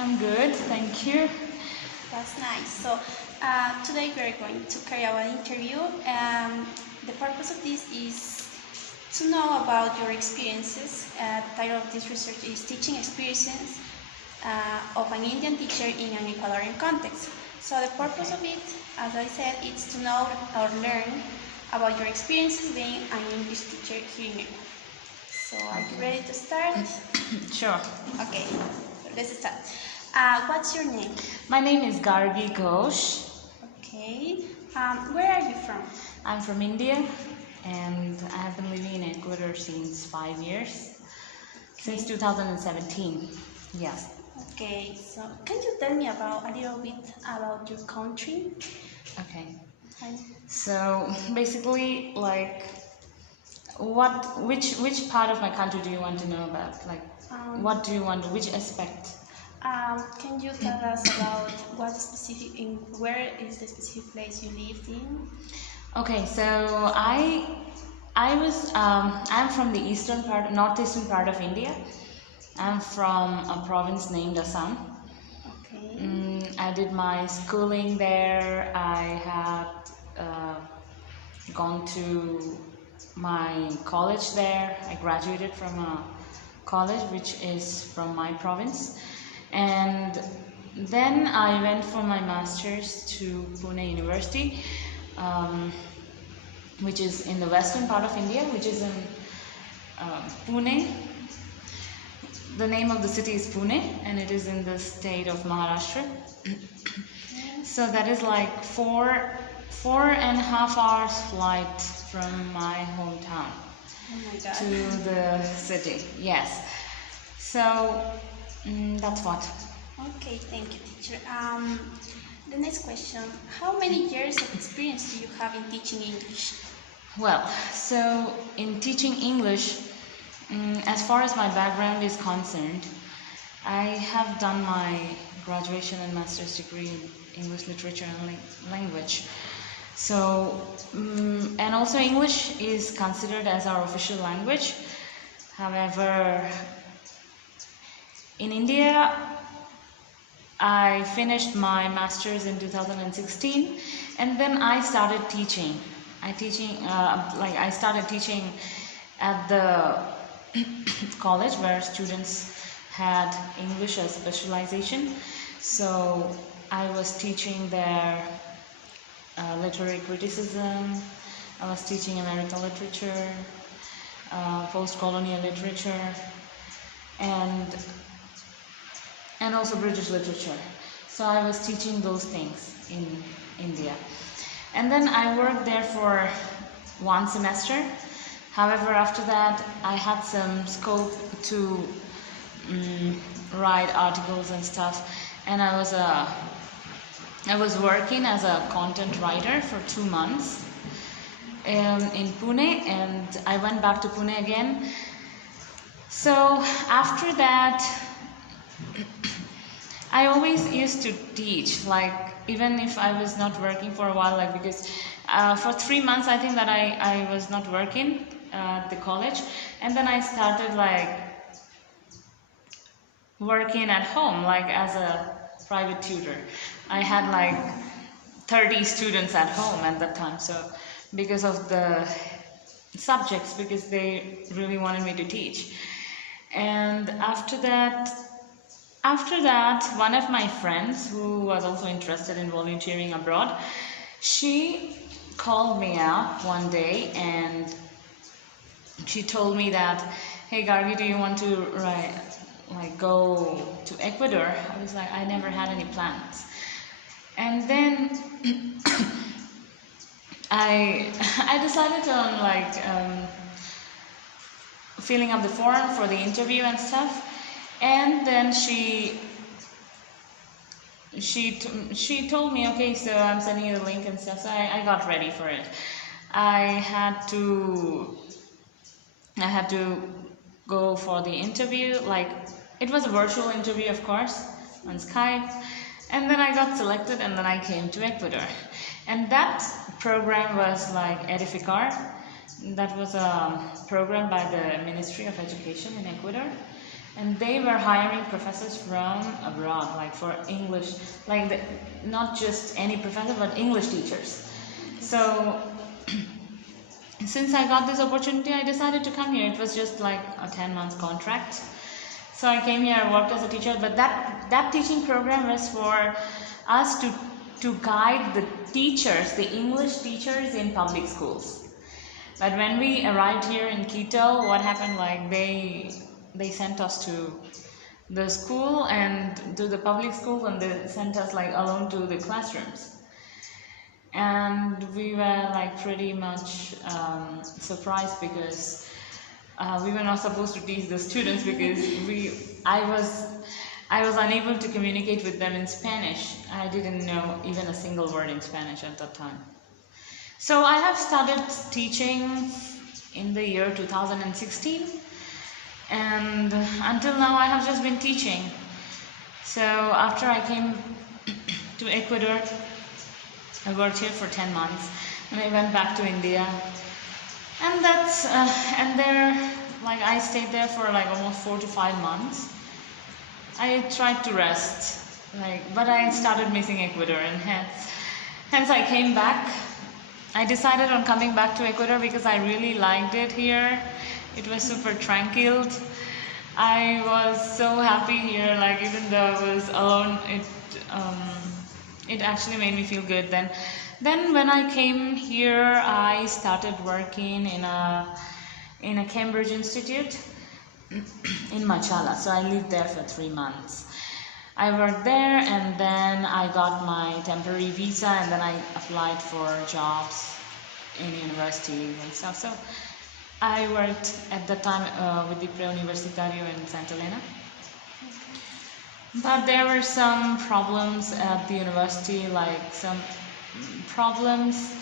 I'm good, thank you. That's nice. So today we are going to carry out an interview. The purpose of this is to know about your experiences. The title of this research is Teaching Experiences of an Indian Teacher in an Ecuadorian Context. So the purpose of it, as I said, is to know or learn about your experiences being an English teacher here in Ecuador. So are you ready to start? Sure. Okay, so let's start. What's your name? My name is Gargi Ghosh. Okay. Where are you from? I'm from India and I have been living in Ecuador since 5 years. Since 2017. Yes. Okay, so can you tell me about a little bit about your country? Okay. Hi. So basically, like, which part of my country do you want to know about? Like, what do you want? Which aspect? Can you tell us about where is the specific place you lived in? Okay, so I'm from the northeastern part of India. I'm from a province named Assam. Okay. I did my schooling there. I had gone to my college there. I graduated from a college which is from my province, and then I went for my master's to Pune University, which is in the western part of India, which is in Pune. The name of the city is Pune and it is in the state of Maharashtra. So that is like four and a half hours flight from my hometown to the city. Yes. So that's what. Okay, thank you, teacher. The next question: how many years of experience do you have in teaching English? Well, so in teaching English, as far as my background is concerned, I have done my graduation and master's degree in English literature and language. So, and also English is considered as our official language. However, in India, I finished my master's in 2016, and then I started teaching. I started teaching at the college where students had English as specialization. So I was teaching their literary criticism. I was teaching American literature, post-colonial literature, and also British literature. So I was teaching those things in India. And then I worked there for 1 semester. However, after that, I had some scope to write articles and stuff, and I was working as a content writer for 2 months in Pune, and I went back to Pune again. So after that, I always used to teach, like even if I was not working for a while, like because for 3 months I think that I was not working at the college, and then I started like working at home, like as a private tutor. I had like 30 students at home at that time, so because of the subjects, because they really wanted me to teach. And after that, one of my friends who was also interested in volunteering abroad, she called me up one day and she told me that, hey Gargi, do you want to go to Ecuador? I was like, I never had any plans. And then I decided on filling up the form for the interview and stuff. And then she told me, okay, so I'm sending you the link and stuff. So I got ready for it. I had to go for the interview. Like, it was a virtual interview, of course, on Skype. And then I got selected, and then I came to Ecuador. And that program was like Edificar. That was a program by the Ministry of Education in Ecuador. and they were hiring professors from abroad, like for English, like not just any professor, but English teachers. So since I got this opportunity, I decided to come here. It was just like a 10-month contract. So I came here, I worked as a teacher, but that teaching program was for us to guide the teachers, the English teachers in public schools. But when we arrived here in Quito, what happened, like they sent us to the school and to the public school, and they sent us like alone to the classrooms. And we were like pretty much surprised because we were not supposed to teach the students because I was unable to communicate with them in Spanish. I didn't know even a single word in Spanish at that time. So I have started teaching in the year 2016, and until now I have just been teaching. So after I came to Ecuador, I worked here for 10 months, and I went back to India, and there, like I stayed there for like almost 4 to 5 months. I tried to rest, but I started missing Ecuador, and hence I came back. I decided on coming back to Ecuador because I really liked it here. It was super tranquil. I was so happy here, like even though I was alone, it actually made me feel good. Then when I came here, I started working in a Cambridge Institute in Machala. So I lived there for 3 months. I worked there, and then I got my temporary visa, and then I applied for jobs in universities and stuff. So I worked at the time with the Preuniversitario in Santa Elena. But there were some problems at the university, like some problems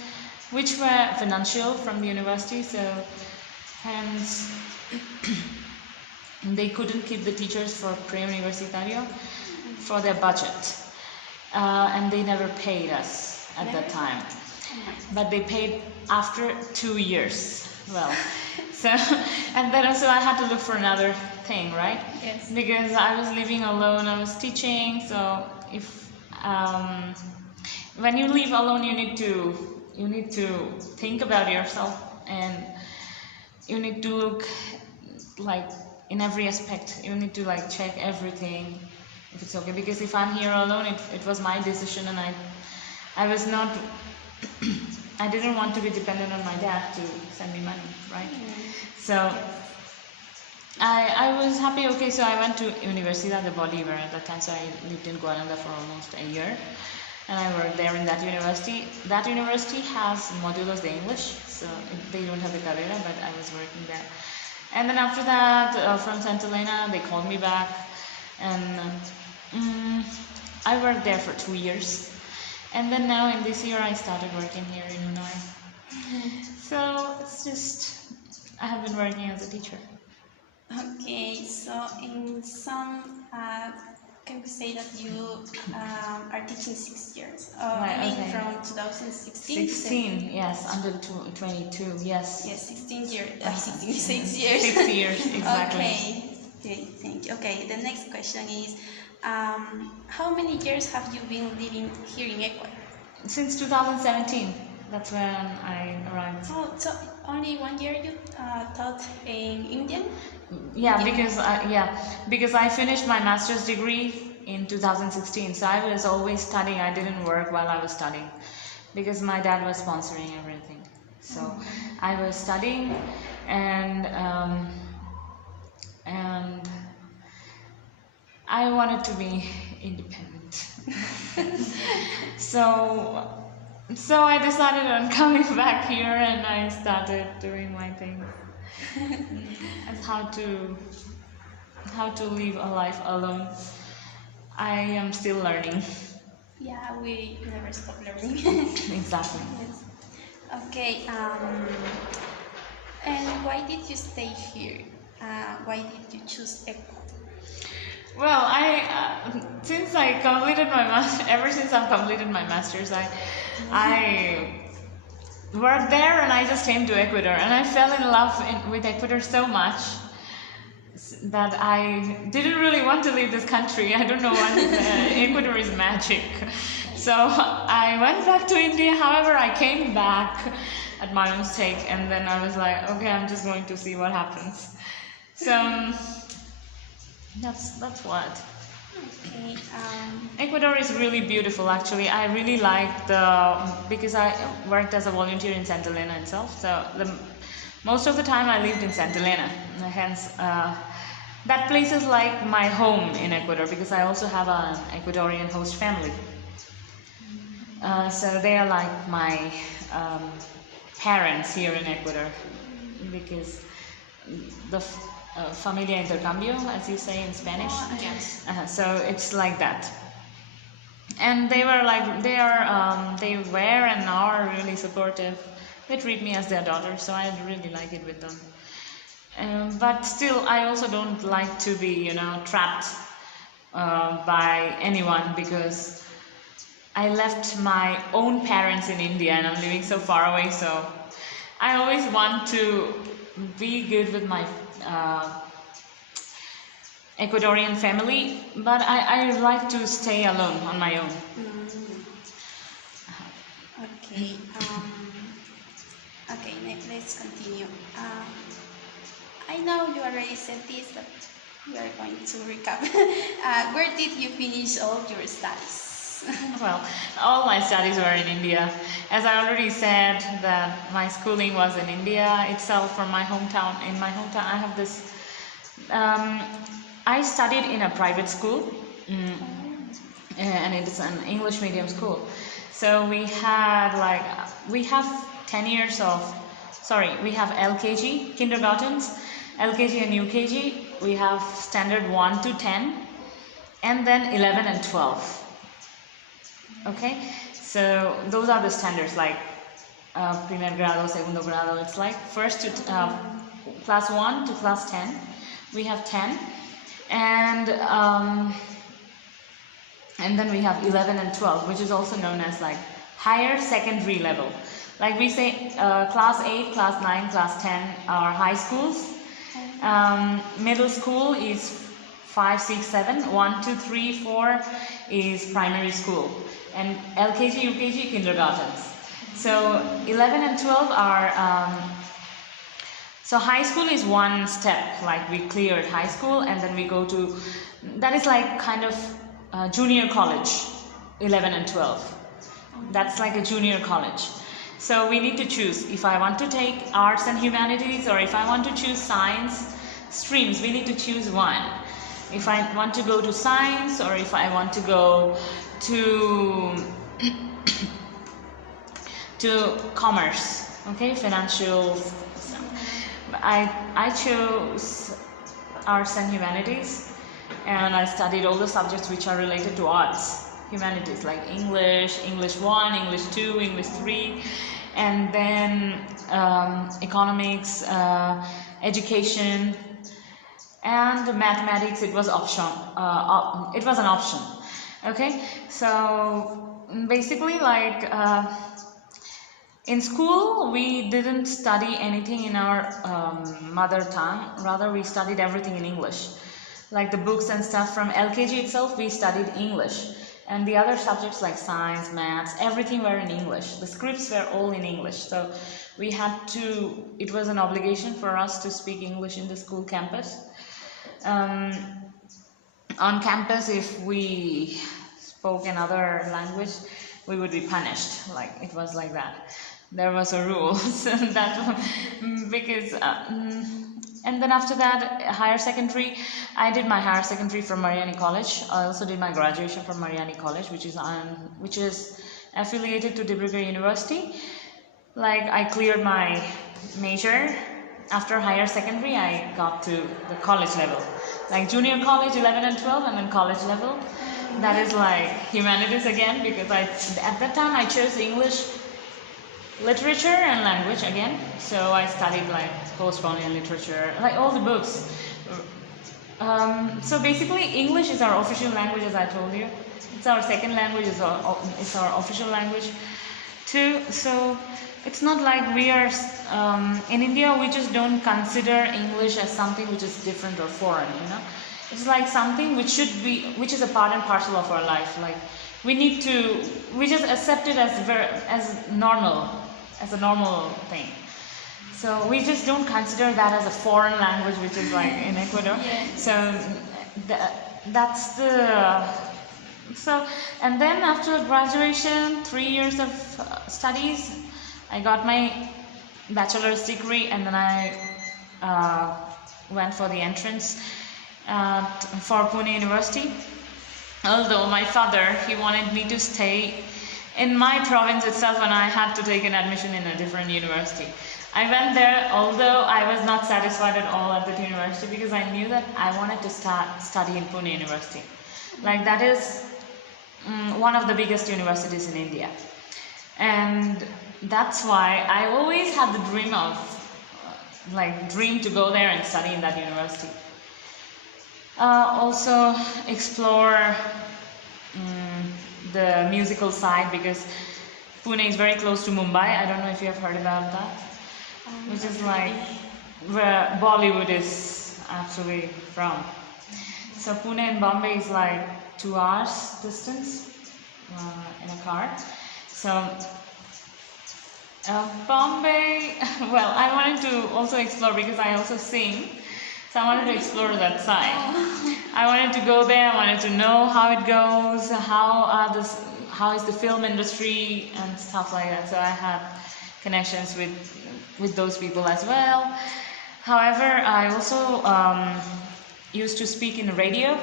which were financial from the university, so hence they couldn't keep the teachers for Preuniversitario for their budget, and they never paid us at that time, but they paid after 2 years. Well, so, and then also I had to look for another thing, right? Yes. Because I was living alone, I was teaching, so if when you live alone, you need to think about yourself, and you need to look like in every aspect. You need to like check everything if it's okay, because if I'm here alone, it was my decision, and I was not I didn't want to be dependent on my dad to send me money, right? So I was happy. Okay, so I went to Universidad de Bolivar at that time, so I lived in Guaranda for almost a year, and I worked there in that university. That university has modulos de English, so they don't have the carrera, but I was working there. And then after that, from Santa Elena, they called me back, and I worked there for 2 years. And then now in this year I started working here in Unoy. So it's just, I have been working as a teacher. Okay, so in some, can we say that you are teaching 6 years? Right, I mean okay. from 2016? 16, yes, until 22, yes. Yes, 16 years, 6 years. 6 years, exactly. Okay, thank you. Okay, the next question is, how many years have you been living here in Ecuador? Since 2017, that's when I arrived. Oh, so only 1 year you taught in Indian? Yeah, because I finished my master's degree in 2016, so I was always studying. I didn't work while I was studying because my dad was sponsoring everything. So I was studying, and I wanted to be independent. So I decided on coming back here, and I started doing my thing. And how to live a life alone. I am still learning. Yeah, we never stop learning. Exactly. Yes. Okay, and why did you stay here? Why did you choose Ecuador? Well, since I completed ever since I've completed my master's, I worked there, and I just came to Ecuador, and I fell in love with Ecuador so much. that I didn't really want to leave this country. I don't know what Ecuador is magic. So I went back to India. However, I came back at my mistake, and then I was like, okay, I'm just going to see what happens. So that's what. Okay. Ecuador is really beautiful, actually. I really like because I worked as a volunteer in Santa Elena itself. So most of the time I lived in Santa Elena. Hence, that place is like my home in Ecuador, because I also have an Ecuadorian host family. So they are like my parents here in Ecuador, because the familia intercambio, as you say in Spanish. Yes. So it's like that. And they were like, they were and are really supportive. They treat me as their daughter, so I really like it with them. But still, I also don't like to be, trapped by anyone, because I left my own parents in India and I'm living so far away. So I always want to be good with my Ecuadorian family, but I like to stay alone on my own. Okay. Okay. Let's continue. I know you already said this, but we are going to recap. Where did you finish all your studies? Well, all my studies were in India. As I already said, that my schooling was in India itself, from my hometown. In my hometown, I have this. I studied in a private school, and it's an English medium school. So we have 10 years of. Sorry, we have LKG, kindergartens, LKG and UKG. We have standard 1 to 10, and then 11 and 12. Okay, so those are the standards, like primer grado, segundo grado. It's like first to class 1 to class 10. We have 10, and then we have 11 and 12, which is also known as like higher secondary level. Like we say, class 8, class 9, class 10 are high schools. Middle school is 5, 6, 7. 1, 2, 3, 4 is primary school. And LKG, UKG, kindergartens. So 11 and 12 are, so high school is one step, like we cleared high school and then we go to, that is like kind of junior college, 11 and 12. That's like a junior college. So we need to choose if I want to take arts and humanities, or if I want to choose science streams, we need to choose one. If I want to go to science, or if I want to go to commerce, okay, financial. I chose arts and humanities, and I studied all the subjects which are related to arts, humanities, like English, English 1, English 2, English 3, and then economics, education, and mathematics. It was option. It was an option. Okay, so basically, like in school, we didn't study anything in our mother tongue. Rather, we studied everything in English. Like the books and stuff from LKG itself, we studied English. And the other subjects like science, maths, everything were in English. The scripts were all in English. So we had to, it was an obligation for us to speak English in the school campus. On campus, if we spoke another language, we would be punished. Like, it was like that. There was a rule. So that, because, and then after that, higher secondary, I did my higher secondary from Mariani College. I also did my graduation from Mariani College, which is affiliated to Dibrugarh University. Like, I cleared my major. After higher secondary, I got to the college level. Like junior college, 11 and 12, and then college level. That is like humanities again, because at that time I chose English literature and language again. So I studied like post-colonial literature, like all the books. So basically, English is our official language, as I told you. It's our second language, it's our official language. too. So it's not like we are in India. We just don't consider English as something which is different or foreign. It's like something which is a part and parcel of our life. Like we just accept it as normal, as a normal thing. So we just don't consider that as a foreign language, which is like in Ecuador. Yes. So that's the and then after graduation, 3 years of studies, I got my bachelor's degree, and then I went for the entrance for Pune University. Although my father, he wanted me to stay in my province itself, and I had to take an admission in a different university. I went there, although I was not satisfied at all at that university, because I knew that I wanted to study in Pune University. Like that is one of the biggest universities in India, and that's why I always had the dream to go there and study in that university. Also explore the musical side, because Pune is very close to Mumbai. I don't know if you have heard about that, which is like where Bollywood is actually from. So Pune and Bombay is like 2 hours distance in a car. So Bombay, well, I wanted to also explore, because I also sing. So I wanted to explore that side. I wanted to go there. I wanted to know how it goes, how is the film industry and stuff like that. So I had connections with those people as well. However, I also used to speak in radio.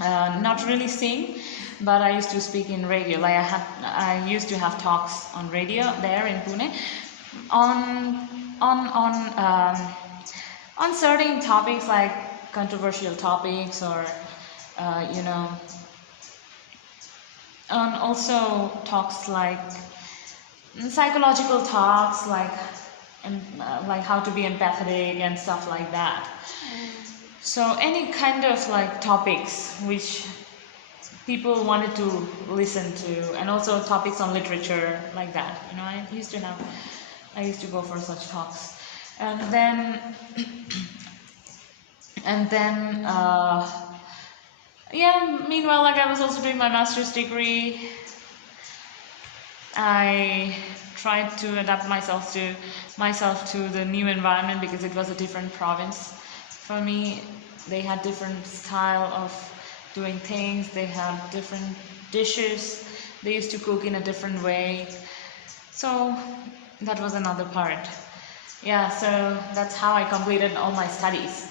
Not really sing, but I used to speak in radio. Like I used to have talks on radio there in Pune on certain topics, like controversial topics, or and also talks like psychological talks, like how to be empathetic and stuff like that. So any kind of like topics which people wanted to listen to, and also topics on literature, like that. I used to go for such talks. And then meanwhile, like I was also doing my master's degree. I tried to adapt myself to the new environment, because it was a different province for me. They had different style of doing things. They had different dishes. They used to cook in a different way. So that was another part. Yeah, so that's how I completed all my studies.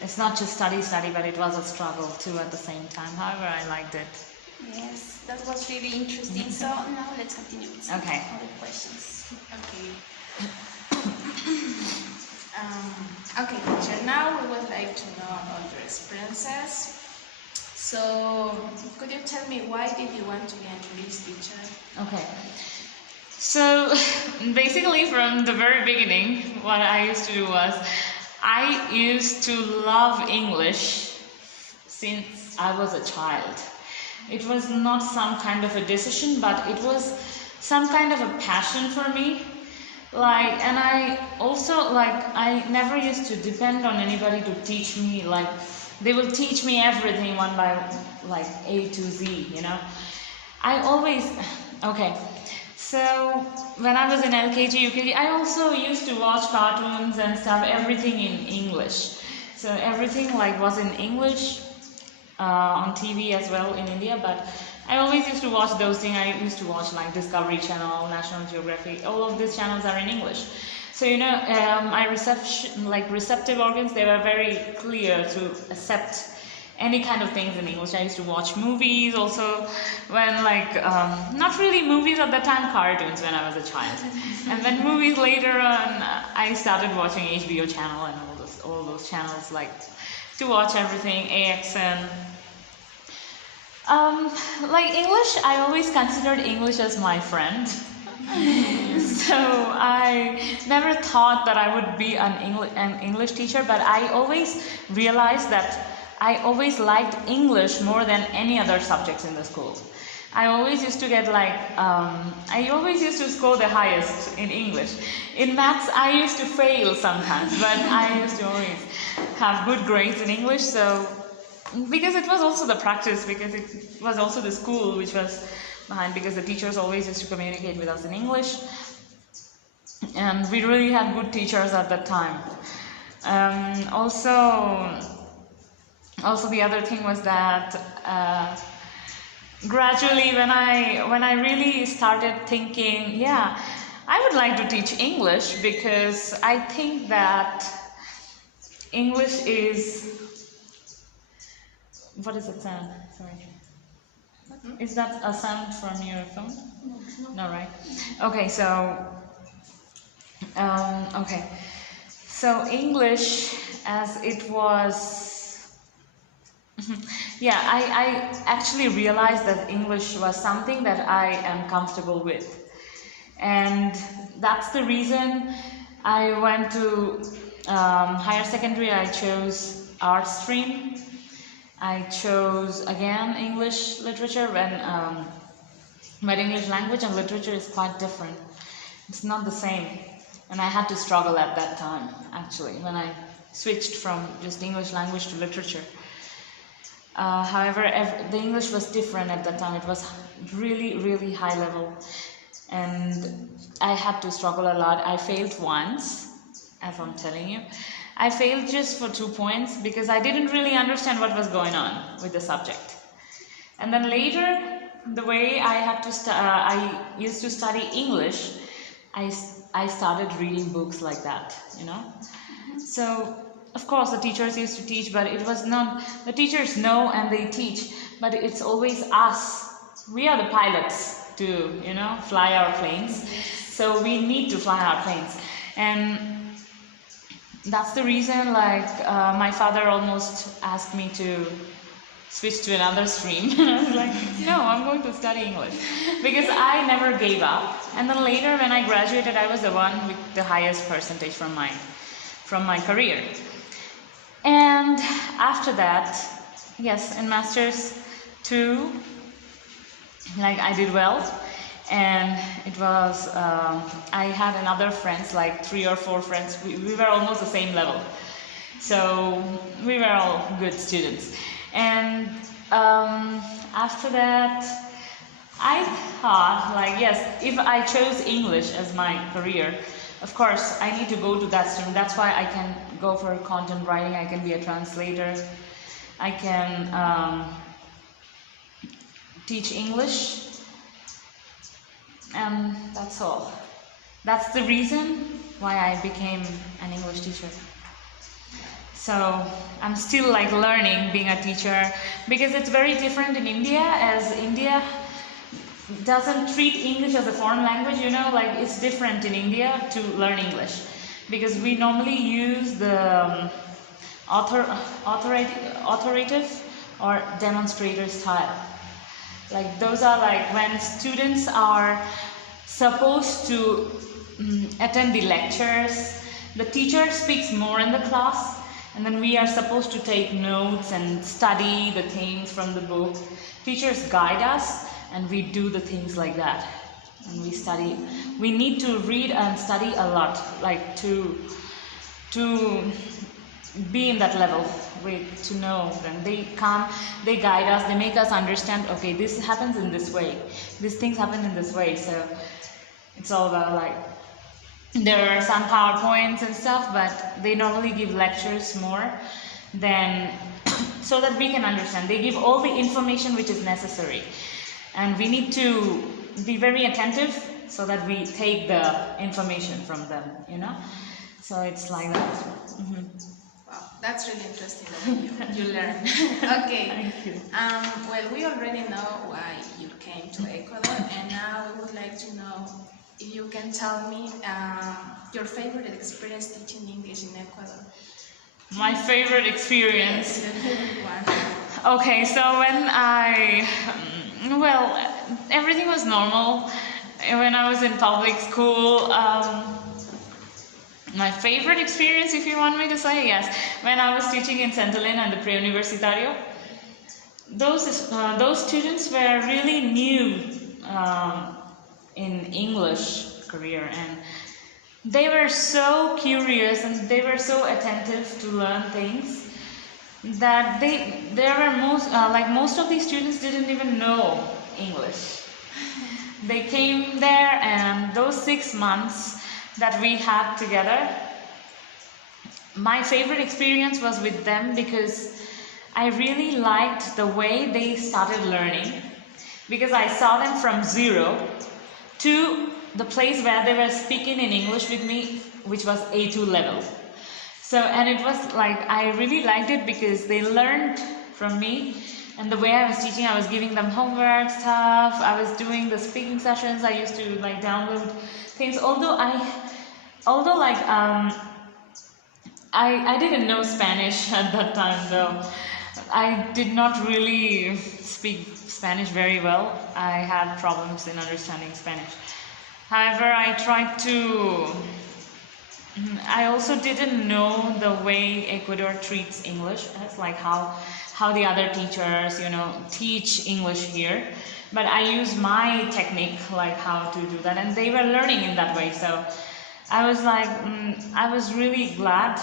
It's not just study, but it was a struggle too at the same time. However, I liked it. Yes, that was really interesting. So now let's continue with some other questions. Okay. Okay, teacher, now we would like to know about your experiences. So, could you tell me, why did you want to be an English teacher? Okay. So, basically from the very beginning, what I used to do was, I used to love English since I was a child. It was not some kind of a decision, but it was some kind of a passion for me. And I also, I never used to depend on anybody to teach me. They will teach me everything one by A to Z, I always, okay. So when I was in LKG, UKG, I also used to watch cartoons and stuff, everything in English. So everything was in English on TV as well in India, but I always used to watch those things. I used to watch Discovery Channel, National Geographic, all of these channels are in English. So my receptive organs, they were very clear to accept any kind of things in English. I used to watch movies also, when not really movies at the time, cartoons when I was a child. And then movies later on, I started watching HBO channel and all those channels, to watch everything, AXN. English, I always considered English as my friend. So I never thought that I would be an English teacher, but I always realized that I always liked English more than any other subjects in the school. I always used to get like, I always used to score the highest in English. In maths, I used to fail sometimes, but I used to always have good grades in English. So, because it was also the practice, because it was also the school which was behind, because the teachers always used to communicate with us in English. And we really had good teachers at that time. Also the other thing was that gradually when I really started thinking, yeah, I would like to teach English, because I think that English is, what is it sound? Sorry. Is that a sound from your phone? No, right? Okay, so okay. So English, as it was, yeah, I actually realized that English was something that I am comfortable with. And that's the reason I went to higher secondary. I chose art stream. I chose, again, English literature, but English language and literature is quite different. It's not the same. And I had to struggle at that time, actually, when I switched from just English language to literature. However, the English was different at that time. It was really, really high level. And I had to struggle a lot. I failed once, as I'm telling you. I failed just for 2 points because I didn't really understand what was going on with the subject. And then later, the way I had to I used to study English, I started reading books like that, you know. So, of course, the teachers used to teach, but it was not, the teachers know and they teach, but it's always us. We are the pilots to, you know, fly our planes. So we need to fly our planes. And that's the reason, like, my father almost asked me to switch to another stream. And I was like, no, I'm going to study English. Because I never gave up. And then later, when I graduated, I was the one with the highest percentage from my career. And after that, yes, in Masters too, like, I did well. And it was, I had another friends, like 3 or 4 friends. We were almost the same level. So we were all good students. And after that, I thought, like, yes, if I chose English as my career, of course, I need to go to that stream. That's why I can go for content writing. I can be a translator. I can teach English. And that's all. That's the reason why I became an English teacher. So I'm still like learning being a teacher, because it's very different in India, as India doesn't treat English as a foreign language, you know, like it's different in India to learn English, because we normally use the authoritative or demonstrator style. Like, those are like when students are supposed to attend the lectures, the teacher speaks more in the class, and then we are supposed to take notes and study the things from the book. Teachers guide us, and we do the things like that. And we study. We need to read and study a lot, like to be in that level, to know. Then they come, they guide us, they make us understand, okay, this happens in this way, these things happen in this way. So it's all about, like, there are some PowerPoints and stuff, but they normally give lectures more than so that we can understand. They give all the information which is necessary, and we need to be very attentive so that we take the information from them, you know. So it's like that. Mm-hmm. Wow, that's really interesting that you learn. Okay. Thank you. Well, we already know why you came to Ecuador, and now we would like to know if you can tell me your favorite experience teaching English in Ecuador. My favorite experience. Yes, your favorite one. Okay, so when everything was normal. When I was in public school, my favorite experience, if you want me to say, yes, when I was teaching in Centelin and the Pre-Universitario. those students were really new in English career, and they were so curious and they were so attentive to learn things that there were most of these students didn't even know English. They came there, and those 6 months that we had together, my favorite experience was with them because I really liked the way they started learning, because I saw them from zero to the place where they were speaking in English with me, which was A2 level. So, and it was like, I really liked it because they learned from me, and the way I was teaching, I was giving them homework stuff, I was doing the speaking sessions, I used to like download things, although I didn't know Spanish at that time, though. I did not really speak Spanish very well. I had problems in understanding Spanish. However, I also didn't know the way Ecuador treats English. That's like how the other teachers, teach English here. But I use my technique, like how to do that, and they were learning in that way. So I was like, I was really glad.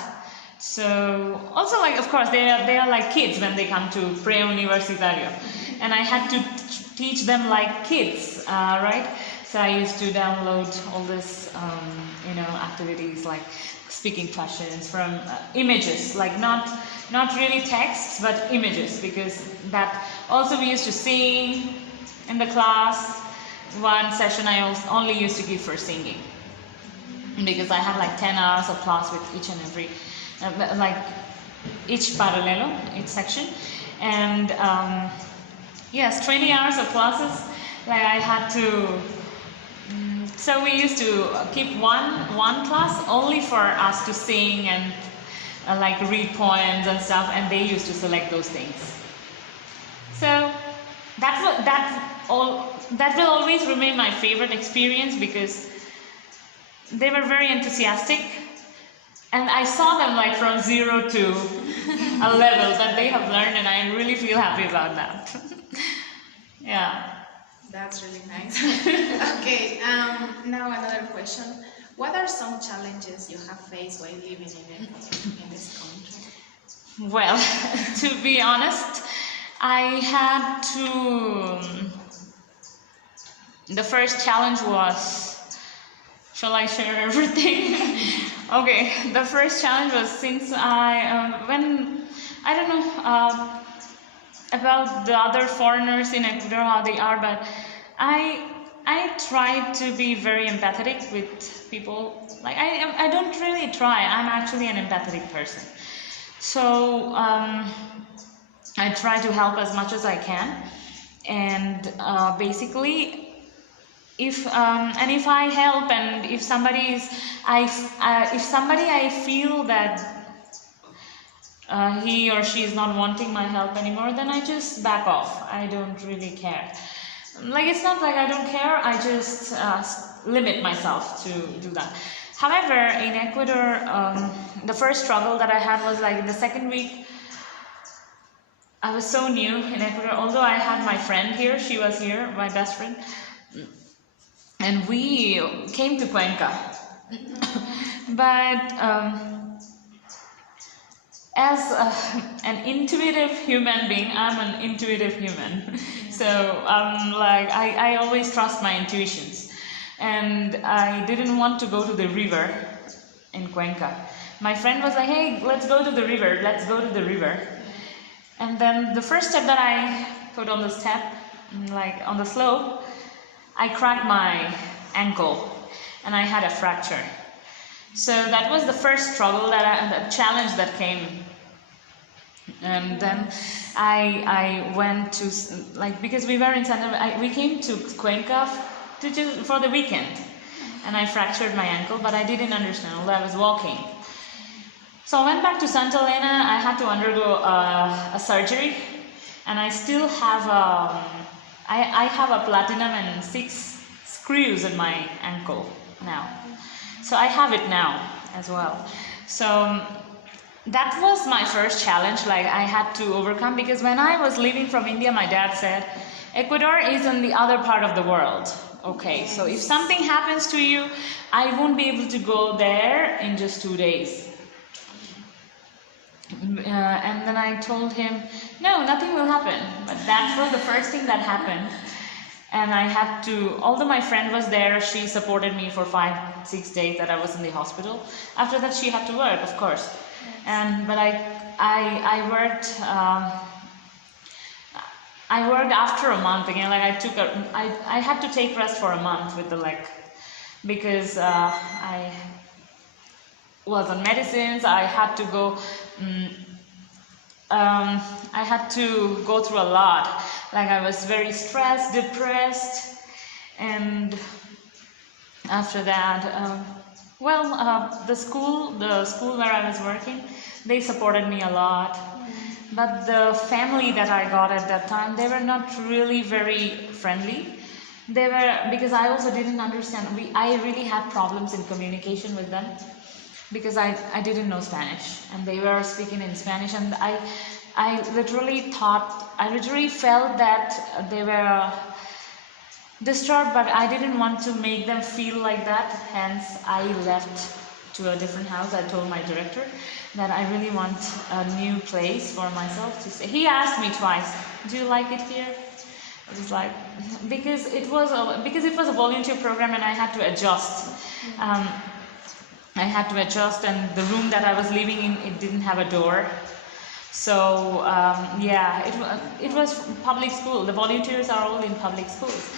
So also, like, of course, they are like kids when they come to pre-universitario, and I had to teach them like kids, right? So I used to download all this, activities like speaking questions from images, like not really texts, but images, because that also we used to sing in the class. One session I only used to give for singing, because I had like 10 hours of class with each and every, each paralelo, each section, and yes, 20 hours of classes. Like I had to. So we used to keep one class only for us to sing and like read poems and stuff, and they used to select those things. So that will always remain my favorite experience, because they were very enthusiastic, and I saw them like from zero to a level that they have learned, and I really feel happy about that. Yeah. That's really nice. Okay, now another question. What are some challenges you have faced while living in this country? Well, to be honest, I had to. The first challenge was. Shall I share everything? Okay, the first challenge was, since I don't know about the other foreigners in Ecuador, how they are, but I try to be very empathetic with people. Like I don't really try. I'm actually an empathetic person. So I try to help as much as I can, and basically, if I help, and if somebody I feel that he or she is not wanting my help anymore, then I just back off. I don't really care. Like, it's not like I don't care, I just limit myself to do that. However, in Ecuador, the first struggle that I had was like in the second week. I was so new in Ecuador, although I had my friend here, she was here, my best friend, and we came to Cuenca. But as an intuitive human being, I'm an intuitive human. So I always trust my intuitions. And I didn't want to go to the river in Cuenca. My friend was like, hey, let's go to the river, let's go to the river. And then the first step that I put on the step, like on the slope, I cracked my ankle and I had a fracture. So that was the first struggle, the challenge that came. And then I went to, like, because we were in Santa, we came to Cuenca for the weekend, and I fractured my ankle, but I didn't understand, although I was walking. So I went back to Santa Elena. I had to undergo a surgery, and I still have I have a platinum and 6 screws in my ankle now. So I have it now as well. So that was my first challenge, like I had to overcome, because when I was leaving from India, my dad said, Ecuador is in the other part of the world. Okay, so if something happens to you, I won't be able to go there in just 2 days. And then I told him, no, nothing will happen. But that was the first thing that happened. And I had to, although my friend was there, she supported me for 5-6 days that I was in the hospital. After that, she had to work, of course. But I worked. I worked after a month again. Like I had to take rest for a month with the leg, because I was on medicines. I had to go. I had to go through a lot. Like I was very stressed, depressed, and after that, the school where I was working, they supported me a lot. But the family that I got at that time, they were not really very friendly. They were, because I also didn't understand. I really had problems in communication with them, because I didn't know Spanish, and they were speaking in Spanish, and I literally felt that they were disturbed, but I didn't want to make them feel like that. Hence, I left to a different house. I told my director that I really want a new place for myself to stay. He asked me twice, "Do you like it here?" I was like, because it was a volunteer program, and I had to adjust. And the room that I was living in, it didn't have a door. So it was public school. The volunteers are all in public schools.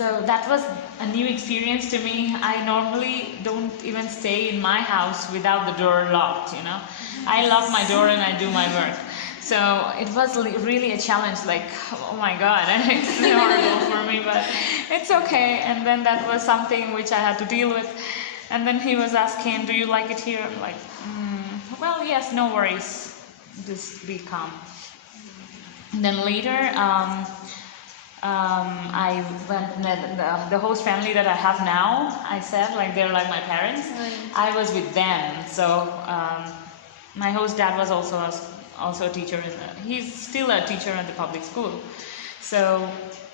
So that was a new experience to me. I normally don't even stay in my house without the door locked, you know. I lock my door and I do my work. So it was really a challenge, like, oh my God, and it's horrible for me, but it's okay. And then that was something which I had to deal with. And then he was asking, do you like it here? I'm like, well, yes, no worries. Just be calm. And then later, I went, the host family that I have now, I said, like, they're like my parents. I was with them. So my host dad was also a teacher. He's still a teacher at the public school. So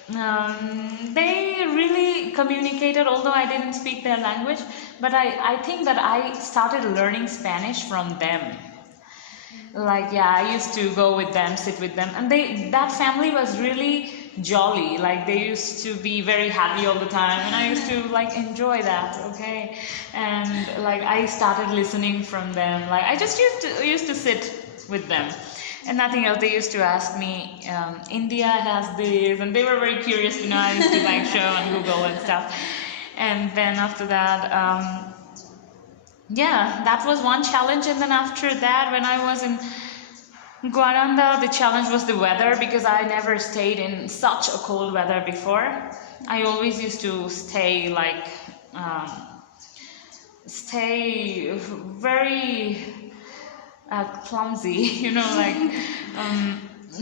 they really communicated, although I didn't speak their language, but I think that I started learning Spanish from them. Like, yeah, I used to go with them, sit with them, and that family was really jolly. Like, they used to be very happy all the time, and I used to like enjoy that. Okay, and like I started listening from them. Like, I just used to sit with them. And nothing else. They used to ask me, India has this, and they were very curious to know. I used to like show on Google and stuff. And then after that, that was one challenge. And then after that, when I was in Guaranda, the challenge was the weather, because I never stayed in such a cold weather before. I always used to stay very clumsy, you know,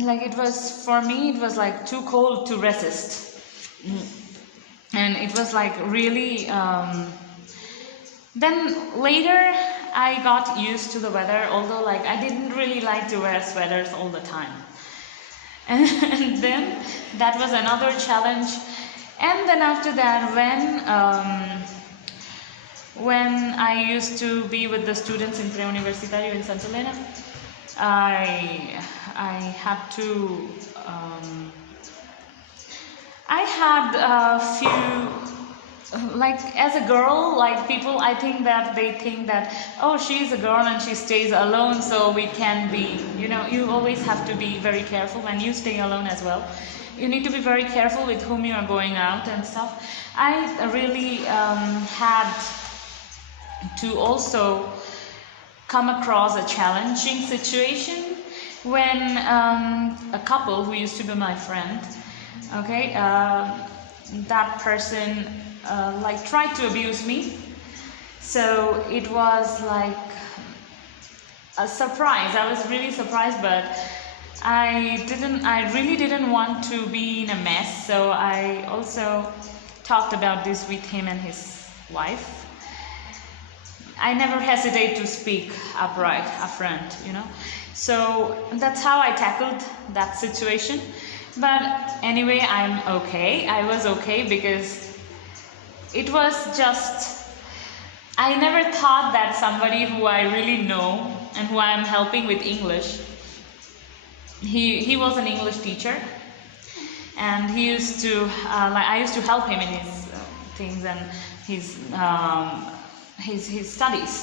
like it was, for me, it was like too cold to resist. And it was like really, then later I got used to the weather, although like I didn't really like to wear sweaters all the time. And then that was another challenge. And then after that, when I used to be with the students in Preuniversitario in Santa Elena, I had a few, like, as a girl, like, people, I think that they think that, oh, she's a girl and she stays alone, so we can be, you know, you always have to be very careful when you stay alone as well. You need to be very careful with whom you are going out and stuff. I really had to also come across a challenging situation when a couple who used to be my friend, okay, that person like tried to abuse me. So it was like a surprise. I was really surprised, but I really didn't want to be in a mess. So I also talked about this with him and his wife. I never hesitate to speak upright, upfront, you know. So that's how I tackled that situation. But anyway, I'm okay. I was okay because it was just, I never thought that somebody who I really know and who I am helping with English, he was an English teacher, and he used to like I used to help him in his things and his studies,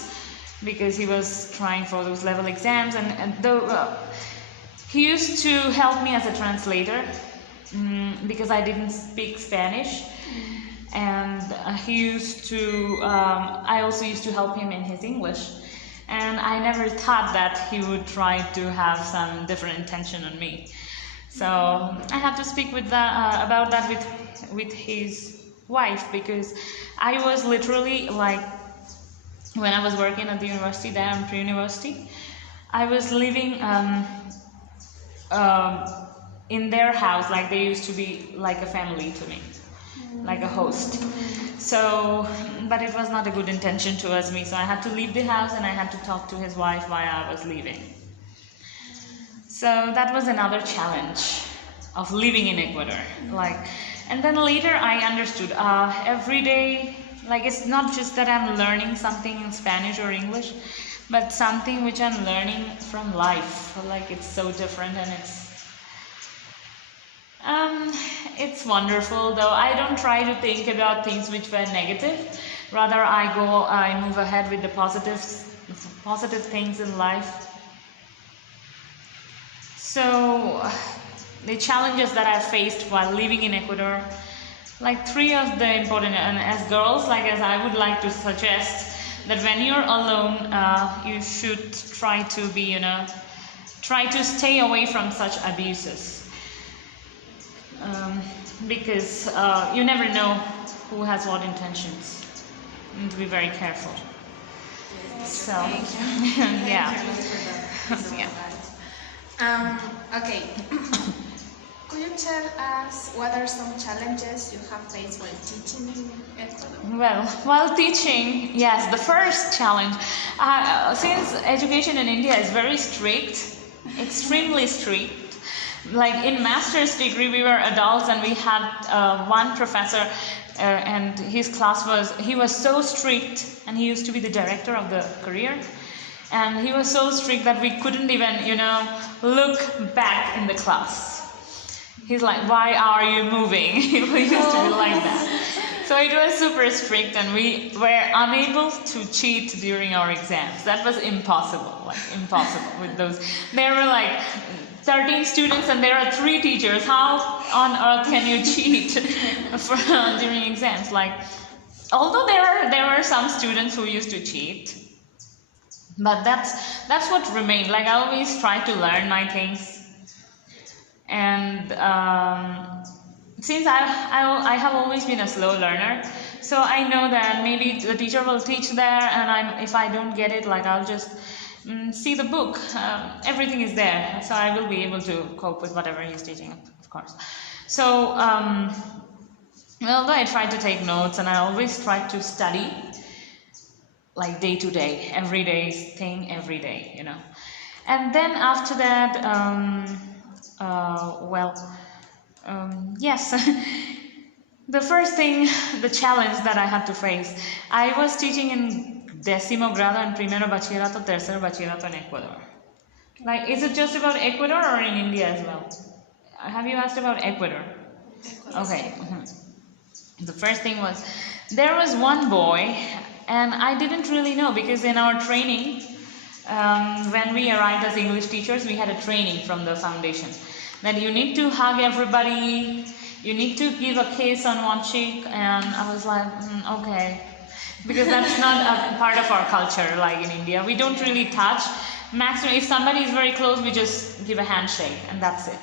because he was trying for those level exams, and though he used to help me as a translator, because I didn't speak Spanish, and he used to I also used to help him in his English, and I never thought that he would try to have some different intention on me. So I have to speak with that about that with his wife, because I was literally like, when I was working at the university, there pre-university, I was living in their house, like they used to be like a family to me, like a host. So, but it was not a good intention towards me, so I had to leave the house and I had to talk to his wife while I was leaving. So that was another challenge of living in Ecuador. Like, and then later I understood every day, like it's not just that I'm learning something in Spanish or English, but something which I'm learning from life. Like it's so different, and it's wonderful. Though I don't try to think about things which were negative. Rather, I move ahead with the positive things in life. So the challenges that I faced while living in Ecuador, like three of the important, and as girls, like as I would like to suggest that when you're alone, you should try to be, try to stay away from such abuses, because you never know who has what intentions. You need to be very careful. So, yeah. Okay. Could you tell us what are some challenges you have faced while teaching in Ecuador? Well, while teaching, yes, the first challenge, since education in India is very strict, extremely strict, like in master's degree we were adults, and we had one professor and his class he was so strict, and he used to be the director of the career. And he was so strict that we couldn't even, look back in the class. He's like, why are you moving? He used to be like that. So it was super strict, and we were unable to cheat during our exams. That was impossible, with those. There were like 13 students and there are 3 teachers. How on earth can you cheat during exams? Like, although there were some students who used to cheat, but that's what remained. Like, I always try to learn my things, and since I have always been a slow learner, so I know that maybe the teacher will teach there, and if I don't get it, like I'll just see the book. Everything is there, so I will be able to cope with whatever he's teaching, of course. So although I try to take notes, and I always try to study, like day to day, every day's thing, every day, And then after that, yes, the first thing, the challenge that I had to face, I was teaching in 10º grado and primero bachillerato, tercero bachillerato in Ecuador. Like, is it just about Ecuador or in India as well? Have you asked about Ecuador? Okay. The first thing was, there was one boy, and I didn't really know, because in our training, when we arrived as English teachers, we had a training from the foundation that you need to hug everybody, you need to give a kiss on one cheek, and I was like, okay, because that's not a part of our culture. Like in India, we don't really touch. Maximum, if somebody is very close, we just give a handshake, and that's it.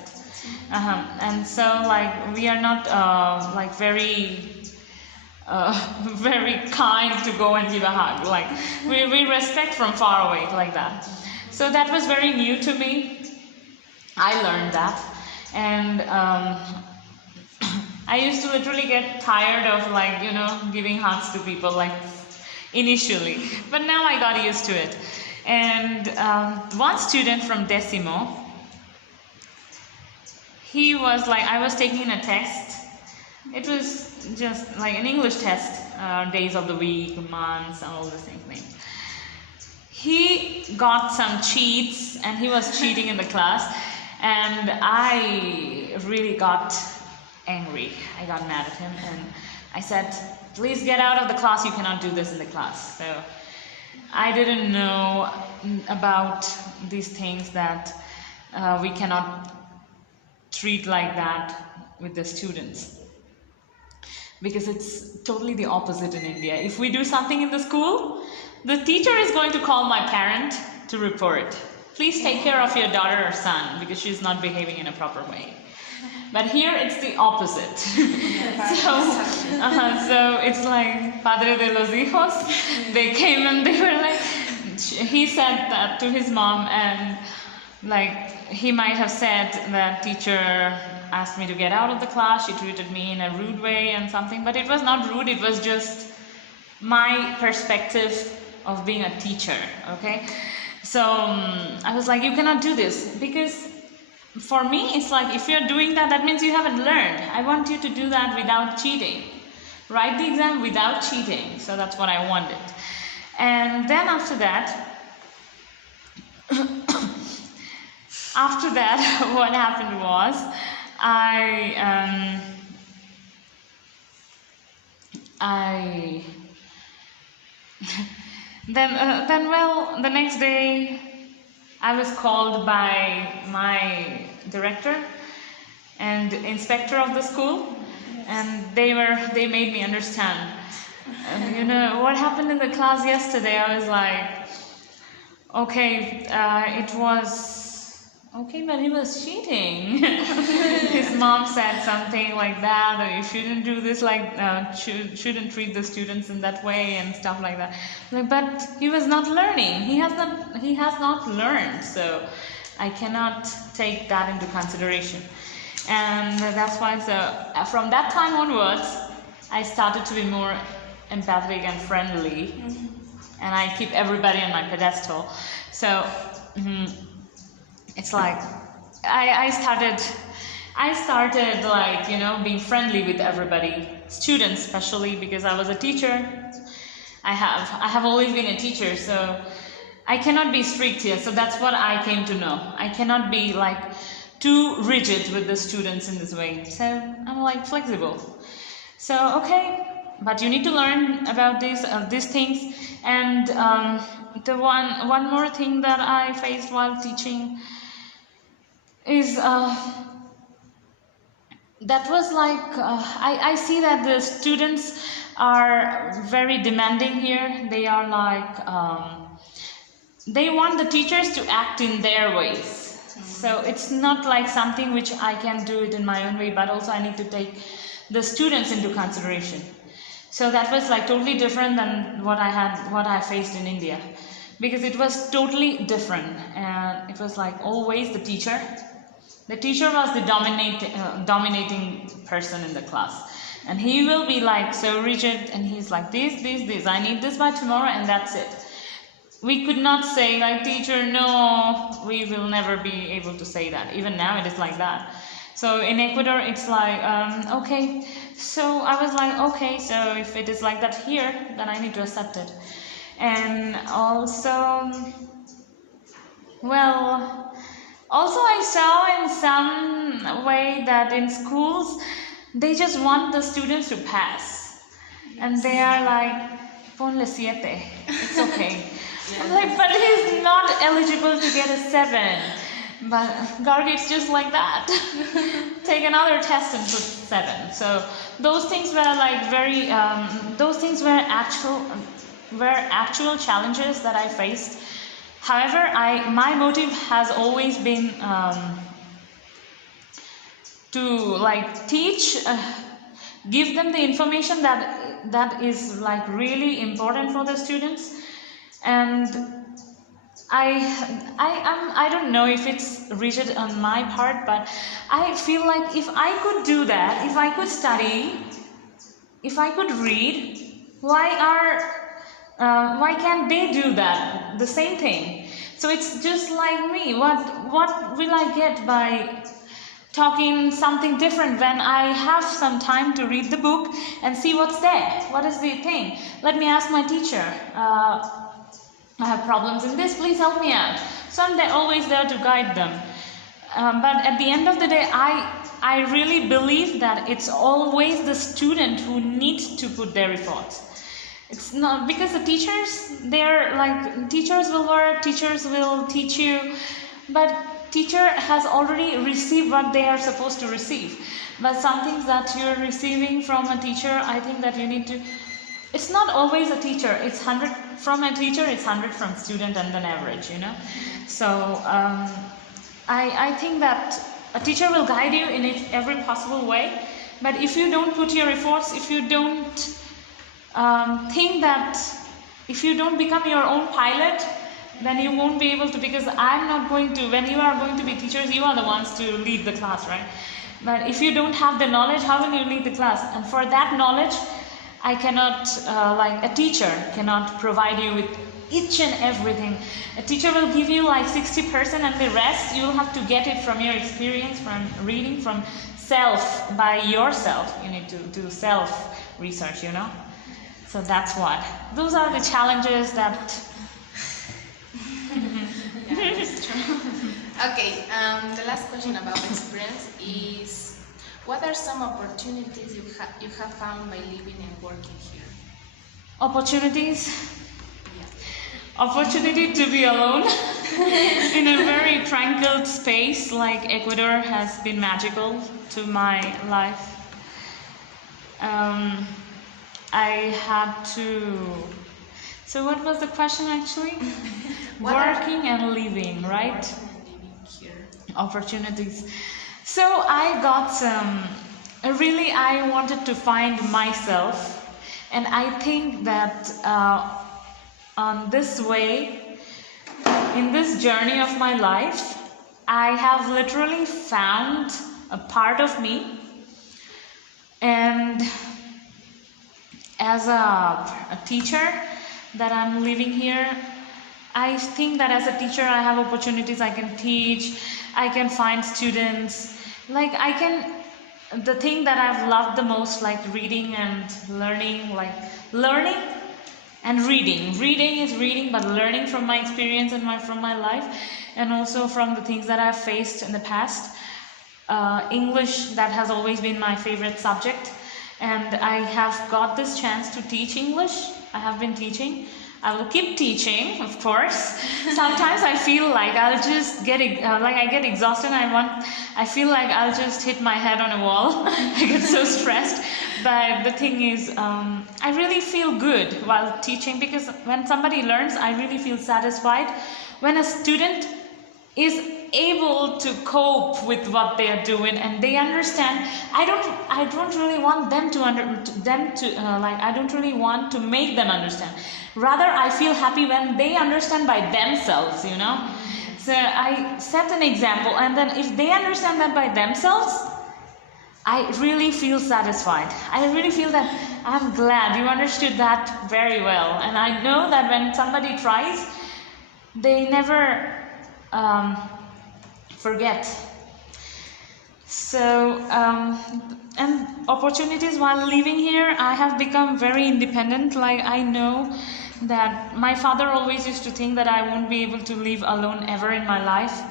And so, like, we are not like very kind to go and give a hug. Like, we respect from far away, like that. So that was very new to me. I learned that, and I used to literally get tired of, like, giving hugs to people. Like, initially, but now I got used to it. And one student from Decimo, he was like, I was taking a test. It was just like an English test, days of the week, months, and all the same things. He got some cheats and he was cheating in the class, and I really got angry. I got mad at him and I said, please get out of the class, you cannot do this in the class. So I didn't know about these things, that we cannot treat like that with the students, because it's totally the opposite in India. If we do something in the school, the teacher is going to call my parent to report. Please take care of your daughter or son because she's not behaving in a proper way. But here it's the opposite. So it's like Padre de los Hijos. They came and they were like, he said that to his mom, and like he might have said that teacher asked me to get out of the class, she treated me in a rude way and something, but it was not rude, it was just my perspective of being a teacher, okay? So I was like, you cannot do this, because for me it's like, if you're doing that, that means you haven't learned. I want you to do that without cheating. Write the exam without cheating. So that's what I wanted. And then after that, what happened was, well, the next day I was called by my director and inspector of the school, and they made me understand. You know what happened in the class yesterday? I was like, okay, it was okay, but he was cheating. His mom said something like that, or you shouldn't do this, like shouldn't treat the students in that way and stuff like that. Like, but he was not learning. He has not learned. So I cannot take that into consideration. And that's why. So from that time onwards, I started to be more empathetic and friendly, and I keep everybody on my pedestal. So. It's like I started like, you know, being friendly with everybody, students especially, because I was a teacher. I have always been a teacher, so I cannot be strict here. So that's what I came to know. I cannot be like too rigid with the students in this way. So I'm like flexible. So okay, but you need to learn about these things. And the one more thing that I faced while teaching is that was like I see that the students are very demanding here. They are like they want the teachers to act in their ways. So it's not like something which I can do it in my own way, but also I need to take the students into consideration. So that was like totally different than what I faced in India, because it was totally different, and it was like always the teacher. The teacher was the dominating person in the class, and he will be like so rigid, and he's like this, I need this by tomorrow, and that's it. We could not say like, teacher, no, we will never be able to say that. Even now it is like that. So in Ecuador it's like, okay, so I was like, okay, so if it is like that here, then I need to accept it. And also, well, also I saw in some way that in schools, they just want the students to pass. And they are like, ponle 7, it's okay. I'm like, but he's not eligible to get a 7. But Gargi, it's just like that. Take another test and put 7. So those things were like very, those things were actual challenges that I faced. However, my motive has always been to like teach, give them the information that is like really important for the students. And I don't know if it's rigid on my part, but I feel like if I could do that, if I could study, if I could read, why are Why can't they do that? The same thing. So it's just like me. What will I get by talking something different when I have some time to read the book and see what's there? What is the thing? Let me ask my teacher. I have problems in this, please help me out. So I'm always there to guide them. But at the end of the day, I really believe that it's always the student who needs to put their efforts. It's not because the teachers, they're like, teachers will work, teachers will teach you, but teacher has already received what they are supposed to receive. But some things that you're receiving from a teacher, I think that you need to, it's not always a teacher, it's 100 from a teacher, it's 100 from student and then average, you know. So I think that a teacher will guide you in every possible way, but if you don't put your efforts, if you don't think that, if you don't become your own pilot, then you won't be able to, because I'm not going to, when you are going to be teachers, you are the ones to lead the class, right? But if you don't have the knowledge, how will you lead the class? And for that knowledge, I cannot, like a teacher cannot provide you with each and everything. A teacher will give you like 60% and the rest you will have to get it from your experience, from reading, from self, by yourself. You need to do self-research, you know. So that's what. Those are the challenges that... Yeah, that's true. Okay, the last question about experience is, what are some opportunities you have found by living and working here? Opportunities? Yeah. Opportunity to be alone in a very tranquil space like Ecuador has been magical to my life. I had to... So what was the question actually? Working and living, right? Working and living here. Opportunities. So I got some... Really, I wanted to find myself, and I think that on this way, in this journey of my life, I have literally found a part of me, and as a teacher that I'm living here, I think that as a teacher I have opportunities. I can teach, I can find students, like I can, the thing that I've loved the most, like reading and learning, like learning and reading. Reading is reading, but learning from my experience and from my life, and also from the things that I've faced in the past. English, that has always been my favorite subject, and I have got this chance to teach English. I have been teaching. I will keep teaching, of course. Sometimes I feel like I'll just get I get exhausted. I feel like I'll just hit my head on a wall. I get so stressed. But the thing is, I really feel good while teaching, because when somebody learns, I really feel satisfied. When a student is able to cope with what they are doing and they understand, I don't really want them to I don't really want to make them understand. Rather, I feel happy when they understand by themselves, you know. So I set an example, and then if they understand that by themselves, I really feel satisfied. I really feel that I'm glad you understood that very well. And I know that when somebody tries, they never forget. So, and opportunities while living here, I have become very independent. Like, I know that my father always used to think that I won't be able to live alone ever in my life.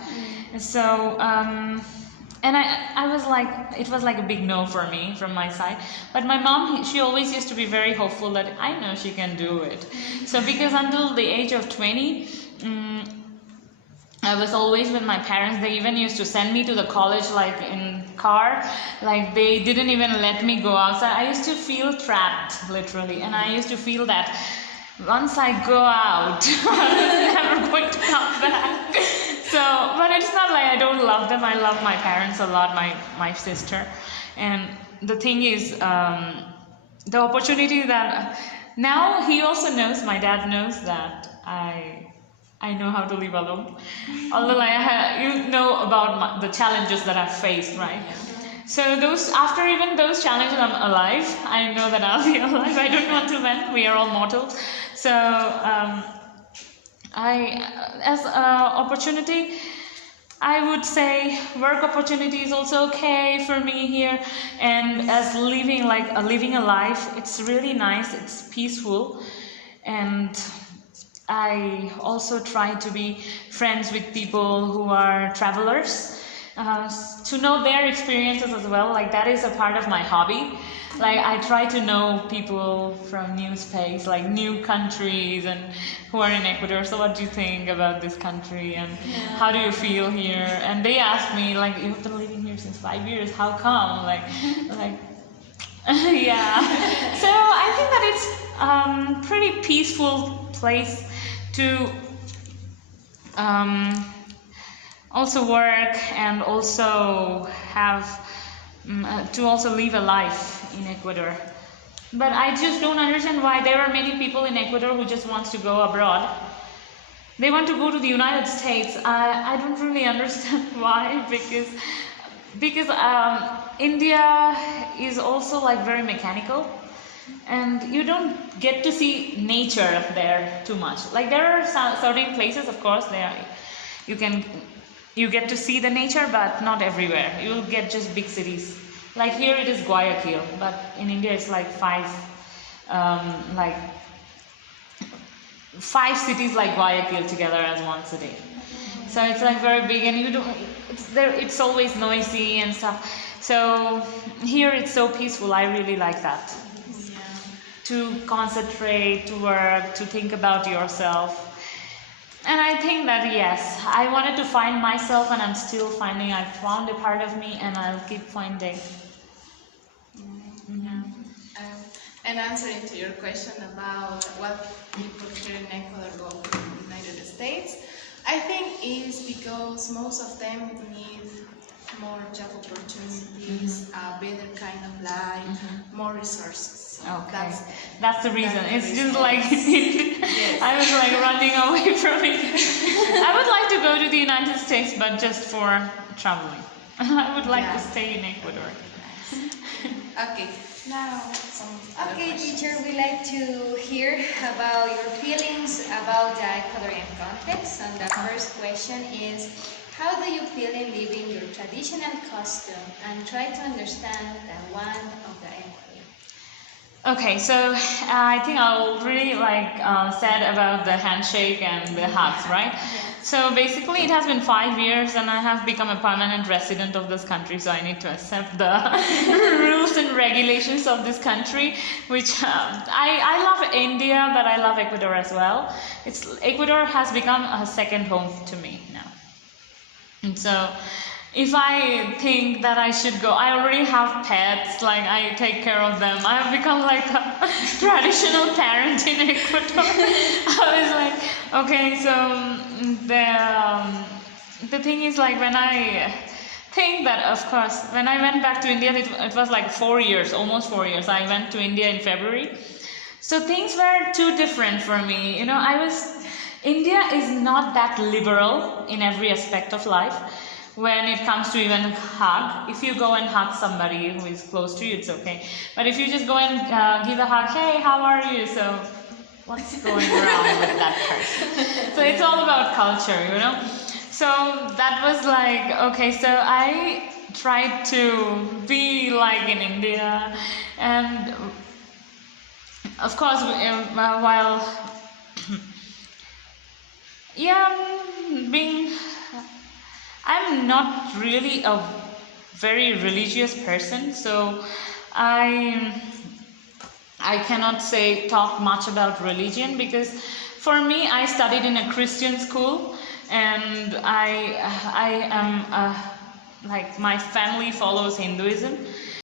So, and I was like, it was like a big no for me from my side. But my mom, she always used to be very hopeful that I know she can do it. So because until the age of 20, I was always with my parents. They even used to send me to the college like in car. Like they didn't even let me go outside. I used to feel trapped, literally. And I used to feel that once I go out, I'm never going to come back. So, but it's not like I don't love them. I love my parents a lot, my sister. And the thing is, the opportunity that now he also knows, my dad knows that I know how to live alone. Although you know about the challenges that I've faced, right? So those, after even those challenges, I'm alive. I know that I'll be alive. I don't know until when. We are all mortal. So as opportunity, I would say work opportunity is also okay for me here, and as living a life, it's really nice. It's peaceful, and I also try to be friends with people who are travelers, to know their experiences as well. Like that is a part of my hobby. Like I try to know people from new space, like new countries, and who are in Ecuador. So what do you think about this country, and how do you feel here? And they ask me like, you've been living here since 5 years. How come? Like yeah. So I think that it's pretty peaceful place to also work and also have to also live a life in Ecuador. But I just don't understand why there are many people in Ecuador who just wants to go abroad. They want to go to the United States. I don't really understand why, because India is also like very mechanical, and you don't get to see nature there too much. Like there are certain places, of course, you get to see the nature, but not everywhere. You will get just big cities. Like here it is Guayaquil, but in India it's like five cities like Guayaquil together as one city. So it's like very big, and it's always noisy and stuff. So here it's so peaceful. I really like that. Yeah. To concentrate, to work, to think about yourself. And I think that yes, I wanted to find myself, and I'm still finding. I found a part of me, and I'll keep finding. And answering to your question about what people here in Ecuador go to the United States, I think is because most of them need more job opportunities, a better kind of life, more resources. Okay, that's the reason. It's just reason. like I was like running away from it. I would like to go to the United States, but just for traveling. I would like to stay in Ecuador. Okay, now some other Okay, questions. teacher, we like to hear about your feelings about the Ecuadorian context. And the first question is, how do you feel in living your traditional costume, and try to understand the one of the Ecuador? Okay, so I think I already said about the handshake and the hugs, right? So basically it has been 5 years, and I have become a permanent resident of this country, so I need to accept the rules and regulations of this country, which I love India, but I love Ecuador as well. Ecuador has become a second home to me now. And so if I think that I should go, I already have pets, like I take care of them. I have become like a traditional parent in Ecuador. I was like, okay, so the thing is, like, when I think that, of course, when I went back to India, it was like 4 years, almost 4 years. I went to India in February. So things were too different for me. You know, India is not that liberal in every aspect of life. When it comes to even hug, if you go and hug somebody who is close to you, it's okay. But if you just go and give a hug, hey, how are you? So what's going around with that person? So it's all about culture, you know? So that was like, okay, so I tried to be like in India. And of course, while I'm not really a very religious person, so I cannot talk much about religion, because for me, I studied in a Christian school, and I am like, my family follows Hinduism.